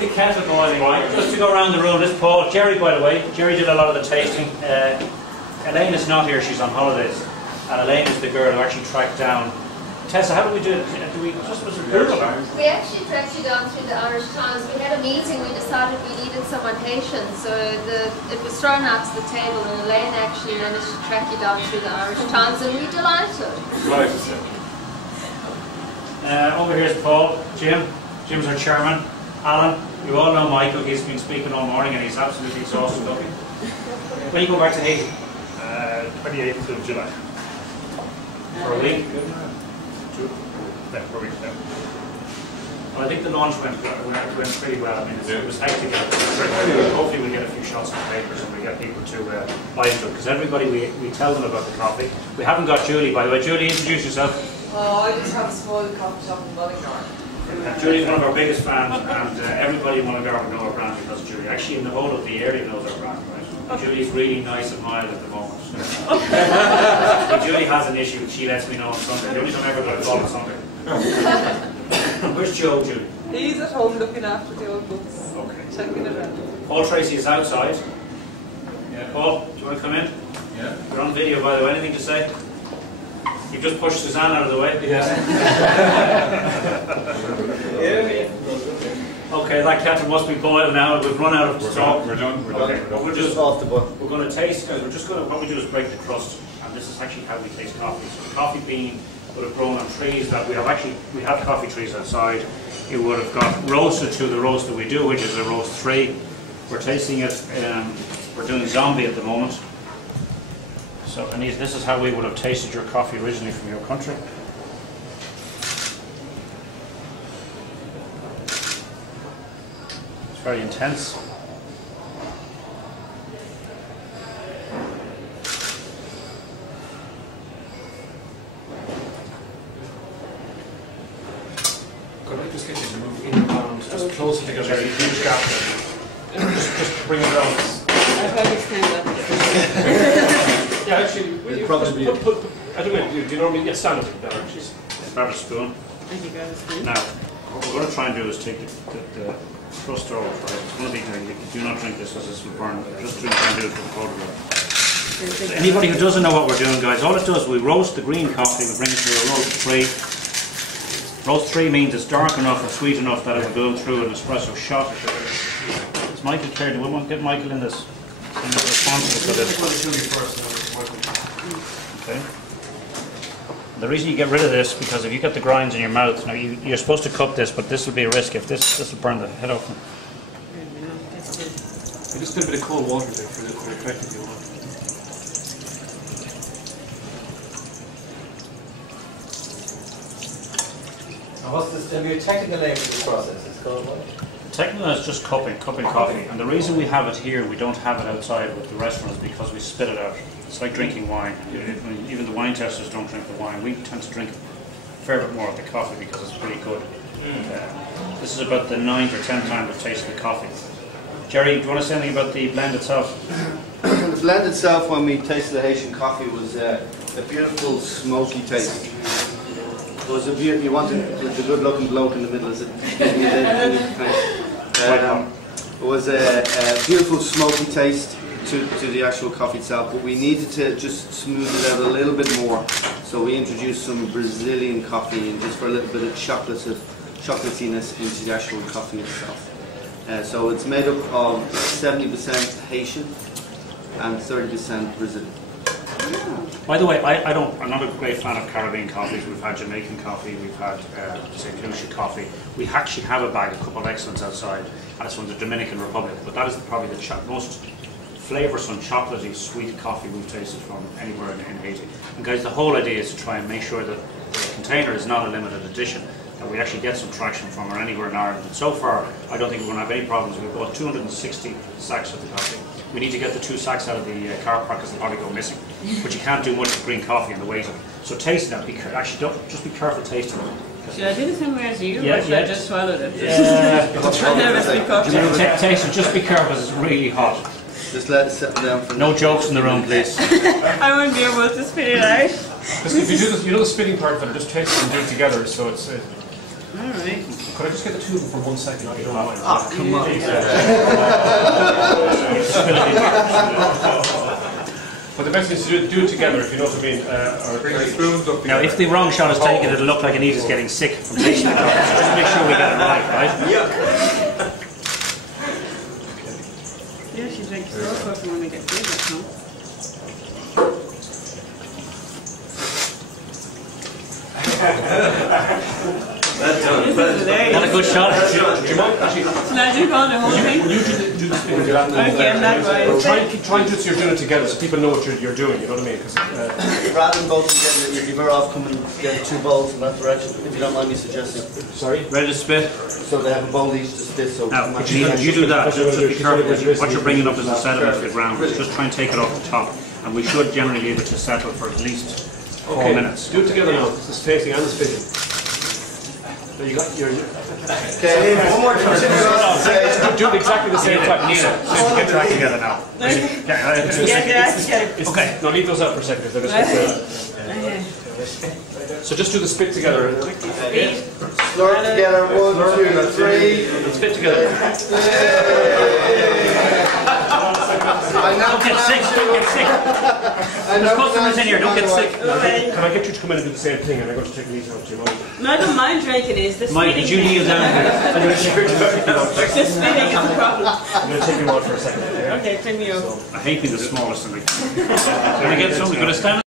The kettle boiling, right? Just to go around the room, this Paul, Jerry, by the way, Jerry did a lot of the tasting. Elaine is not here, she's on holidays. And Elaine is the girl who actually tracked down. Tessa, how do we do it? Do we just was it Google? We actually tracked you down through the Irish Times. We had a meeting, we decided we needed someone Haitian, so it was thrown out to the table, and Elaine actually managed to track you down through the Irish Times, and we're delighted. Over here is Paul, Jim's our chairman, Alan. You all know Michael, he's been speaking all morning and he's absolutely exhausted looking. When you go back to Haiti? 28th of July. For a week? For a week, yeah. Well, I think the launch went pretty well. I mean, it was hectic. Hopefully we'll get a few shots in the papers and we get people to buy into it. Because everybody, we tell them about the coffee. We haven't got Julie, by the way. Julie, introduce yourself. Oh, I just have a small coffee shop in Mullingar. Julie's one of our biggest fans, and everybody in Mullingar will know our brand because of Julie. Actually, in the whole of the area knows our brand, right? Julie's really nice and mild at the moment. If Julie has an issue, she lets me know on Sunday. The only time I ever got a call on Sunday. Where's Joe, Julie? He's at home looking after the old books. Okay. Checking it out. Paul Tracy is outside. Yeah, Paul, do you want to come in? Yeah. You're on video, by the way. Anything to say? You've just pushed Suzanne out of the way. Yeah. Okay, that kettle must be boiled now. We've run out of talk. We're done. Okay, We're we're just off the boil. We're going to taste. We're just going to. What we do is break the crust, and this is actually how we taste coffee. So the coffee bean would have grown on trees that we have coffee trees outside. It would have got roasted to the roast that we do, which is a roast 3. We're tasting it. We're doing zombie at the moment. So, and this is how we would have tasted your coffee originally from your country. It's very intense. Could I just get you to move in and around, just closer together? There's a huge gap there. Just bring it around. I've had to stand up. Yeah, actually, I don't know, do you normally stand up better? Grab a spoon. And you got a spoon? Now, what we're going to try and do is take the crust off. Right? It's going to be here. You do not drink this because this will burn. Just try and do it for the photograph. So anybody who doesn't know what we're doing, guys, all it does is we roast the green coffee, we bring it to a roast 3. Roast 3 means it's dark enough and sweet enough that it will go through an espresso shot. Is Michael clear? Do we want to get Michael in this? Responsible for this. Okay. The reason you get rid of this because if you get the grinds in your mouth, now you're supposed to cup this, but this will be a risk. If this will burn the head off. Just a bit of cold water there for the effect if you want. And what's this? Have you a technical name for this process? It's called what? Technical is just cupping coffee. And the reason we have it here, we don't have it outside with the restaurants because we spit it out. It's like drinking wine. Even the wine testers don't drink the wine. We tend to drink a fair bit more of the coffee because it's pretty good. This is about the 9th or 10th time we've tasted the coffee. Jerry, do you want to say anything about the blend itself? The blend itself, when we tasted the Haitian coffee, was a beautiful smoky taste. It was a beautiful. You wanted the good-looking bloke in the middle. It was a beautiful smoky taste to the actual coffee itself, but we needed to just smooth it out a little bit more. So we introduced some Brazilian coffee and just for a little bit of chocolatiness into the actual coffee itself. So it's made up of 70% Haitian and 30% Brazilian. By the way, I'm not a great fan of Caribbean coffees. We've had Jamaican coffee, we've had St. Lucia coffee. We actually have a bag, a couple of excellents outside, and it's from the Dominican Republic. But that is probably the most flavoursome, chocolatey, sweet coffee we've tasted from anywhere in Haiti. And guys, the whole idea is to try and make sure that the container is not a limited edition, that we actually get some traction from or anywhere in Ireland. And so far, I don't think we're going to have any problems. We've bought 260 sacks of the coffee. We need to get the 2 sacks out of the car park because they'll probably go missing. But you can't do much with green coffee on the way to it. So tasting that, actually just be careful tasting it. Should I do the same way as you, yeah, or should I just swallow it? Taste it, just be careful because it's really hot. Just let it settle down for no jokes in the room, please. I wouldn't be able to spit it out. If you do the spitting part of it, just taste it and do it together, so it's Alright. Could I just get the two of them for 1 second, if you don't mind? Come on. But the best is to do it together, if you know what I mean. Bring the spoons up. Now, if the wrong shot is taken, it'll look like Anita's getting sick from tasting it. Just make sure we get it right, right? Yeah, she drinks slow coffee when we get big at home. This is hilarious. Not a good shot. Do you mind, actually, Shall I do go on the whole thing? when you do the spin together, Okay, I'm not going. try and do it so you're doing it together so people know what you're doing, you know what I mean? 'Cause, Rather than both together, you're better off coming and getting two bowls in that direction, if you don't mind me suggesting. sorry? Ready to spit? So they have a bowl each to spit, so... Now, Anita, you do that. Just be careful. What you're bringing up is the sediment to the ground. Just try and take it off the top. And we should generally leave it to settle for at least 4 minutes. Do it together now, the spacing and the spitting. So you got your... Okay, one more time. Do it exactly the same time. Anita, so get track together now. Okay. Now leave those out for a second. Because so just do the spit together. Slurp together, 1, 2, 3. And spit together. Don't get sick, don't get sick. There's customers in here, don't get sick. Okay. Can I get you to come in and do the same thing? And I'm going to take an easy one to your mind. No, I don't mind drinking it. It's the Mike, did you kneel down here? The spitting is the problem. I'm going to take you out for a second. Okay, take me over. I hate being the smallest in the... Can I get something? Could I stand